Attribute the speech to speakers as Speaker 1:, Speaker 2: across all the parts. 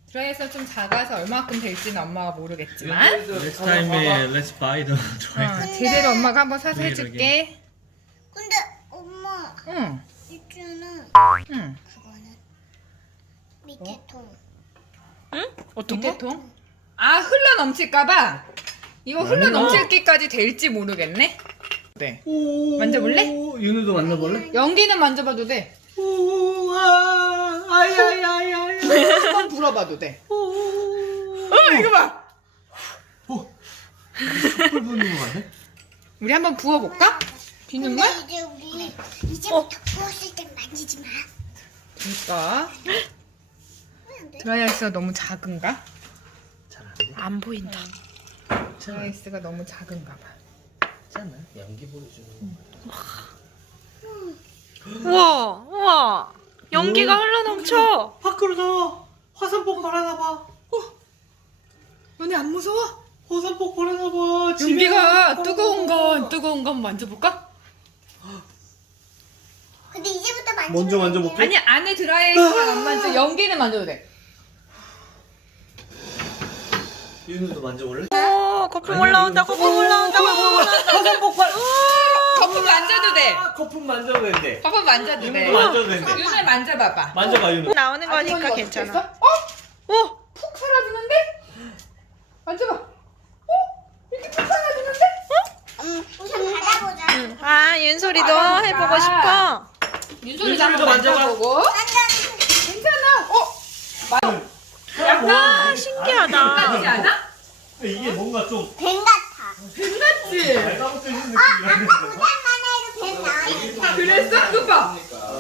Speaker 1: 드라이에서 좀 작아서 얼마큼 될지는 엄마가 모르겠지만
Speaker 2: Next time, let's buy the dryer.
Speaker 1: 제대로 엄마가 한번 사서
Speaker 2: 그러게,
Speaker 1: 해줄게.
Speaker 3: 근데 엄마
Speaker 1: 응.
Speaker 3: 있잖아.
Speaker 1: 응.
Speaker 3: 그거는 밑에 통.
Speaker 4: 응? 어떤
Speaker 1: 밑에
Speaker 4: 거?
Speaker 1: 통? 아, 흘러 넘칠까봐. 이거 흘러 넘칠기까지 될지 모르겠네. 네. 만져볼래?
Speaker 2: 윤우도 만져볼래?
Speaker 1: 연기는 만져봐도 돼.
Speaker 2: 우와, 아야야야야.
Speaker 1: 한번 불어봐도 돼. 이거 봐.
Speaker 2: 숯불 부는 거 같네?
Speaker 1: 우리 한번 부어볼까? 비눗물?
Speaker 3: 근데 이제 우리 이제부터 부었을 땐 만지지 마.
Speaker 1: 그러니까.
Speaker 3: 왜안 돼?
Speaker 1: 드라이아이스가 너무 작은가?
Speaker 2: 잘 안 돼.
Speaker 4: 안 보인다.
Speaker 1: 드라이아이스가 너무 작은가 봐.
Speaker 2: 괜찮아. 연기 보여주는 거.
Speaker 4: 우와, 우와. 연기가 흘러넘쳐.
Speaker 2: 밖으로 나와. 화산 폭발하나 봐.
Speaker 1: 너네 안 무서워?
Speaker 2: 화산 폭발하나 봐.
Speaker 1: 연기가 뜨거운 건 만져볼까?
Speaker 3: 근데 이제부터 만지면
Speaker 2: 먼저 만져볼게.
Speaker 1: 아니, 안에 드라이아이스만 안 만져. 연기는 만져도 돼.
Speaker 2: 윤우도 만져볼래?
Speaker 4: 거품 올라온다, 거품 올라온다, 거품 올라온다.
Speaker 2: 화산 폭발.
Speaker 1: 거품 만져도 돼.
Speaker 2: 거품 만져도 된대.
Speaker 1: 거품 만져도 돼.
Speaker 2: 윤우도 만져도 된대.
Speaker 1: 윤을 만져봐봐.
Speaker 2: 만져봐 윤우.
Speaker 4: 나오는 거니까
Speaker 1: 아주머니가
Speaker 4: 괜찮아.
Speaker 1: 어떻게 했어? 푹 사라지는데? 만져봐. 이렇게 푹 사라지는데?
Speaker 3: 우선 받아보자.
Speaker 4: 아, 윤소리도 해보고 싶어.
Speaker 1: 윤소리도
Speaker 2: 윤소리도
Speaker 1: 한번
Speaker 2: 만져봐.
Speaker 1: 만져보고. 괜찮아.
Speaker 4: 아, 신기하다.
Speaker 1: 같지 않아?
Speaker 2: 이게 뭔가 좀
Speaker 3: 뱀 같아.
Speaker 1: 괜찮지?
Speaker 2: 발가벗겨진 느낌이
Speaker 3: 아까
Speaker 2: 나는데.
Speaker 3: 보자만 해도 뱀 나와.
Speaker 1: 그랬어? 그거 봐.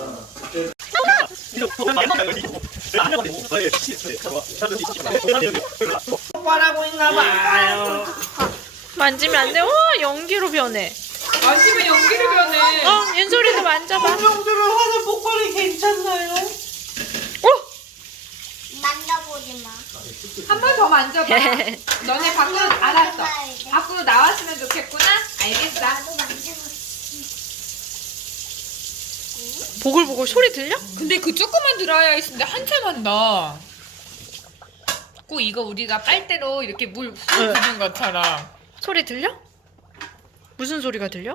Speaker 2: 폭발하고 있나 봐요.
Speaker 4: 만지면 안 돼. 와, 연기로 변해.
Speaker 1: 만지면 연기로 변해.
Speaker 4: 윤소리도 만져봐.
Speaker 2: 형들은 화산 폭발이 괜찮나요?
Speaker 3: 만져보지 마.
Speaker 1: 한 번 더 만져봐. 너네 밖으로 알았어. 밖으로 나왔으면 좋겠구나. 알겠어.
Speaker 3: 나도 만져보지.
Speaker 4: 보글보글 소리 들려?
Speaker 1: 근데 그 조그만 드라이아이스인데 한참 한다. 꼭 이거 우리가 빨대로 이렇게 물 훅 부는 것처럼.
Speaker 4: 소리 들려? 무슨 소리가 들려?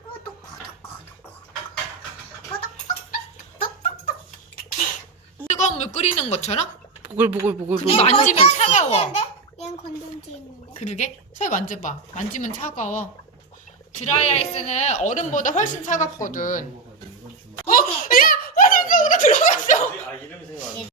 Speaker 1: 뜨거운 물 끓이는 것처럼?
Speaker 4: 보글보글보글보글.
Speaker 1: 근데 만지면 차가워.
Speaker 3: 얘는 건전지 있는데.
Speaker 1: 그러게? 살 만져봐. 만지면 차가워. 드라이아이스는 얼음보다 훨씬 차갑거든. 야! 화장 속으로 들어갔어!
Speaker 2: 아 이름이 생각 안 나.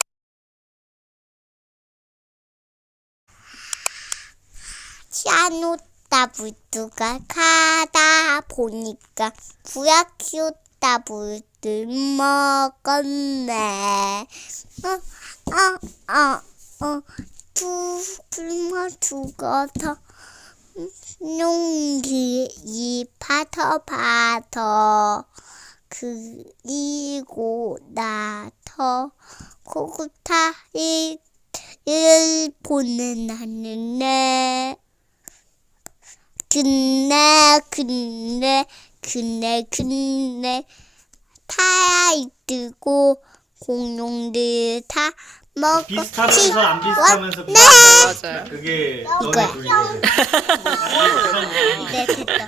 Speaker 3: 치아노따 물두가 가다 보니까 부야 키웠다 물들 먹었네. 두 굶어 죽어서 용기 파터 그리고 나서 코구타를 보는 하는데 근데 타야 뜨고 공룡들 다 먹고
Speaker 2: 비슷하면서 안 비슷하면서
Speaker 4: 맞아요.
Speaker 2: 그게
Speaker 3: 이거야.
Speaker 2: 너네 둘이거든.
Speaker 3: 네 됐다.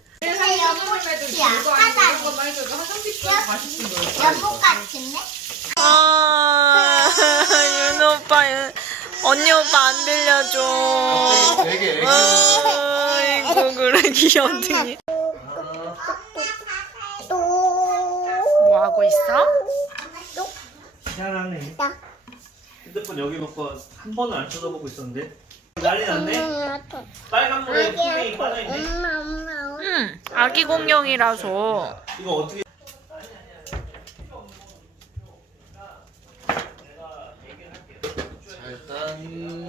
Speaker 3: 연못 같은데?
Speaker 4: 윤호 오빠, 언니 오빠 안 빌려줘.
Speaker 2: 되게
Speaker 4: 아이고, 그래, 귀염둥이. 뭐 하고 있어?
Speaker 2: 희한하네. 핸드폰 여기 놓고 한 번은 안 쳐다보고 있었는데 난리 났네. 빨간 물에 분명히 빠져있네.
Speaker 4: 응, 아기 공룡이라서.
Speaker 2: 이거 어떻게 자 일단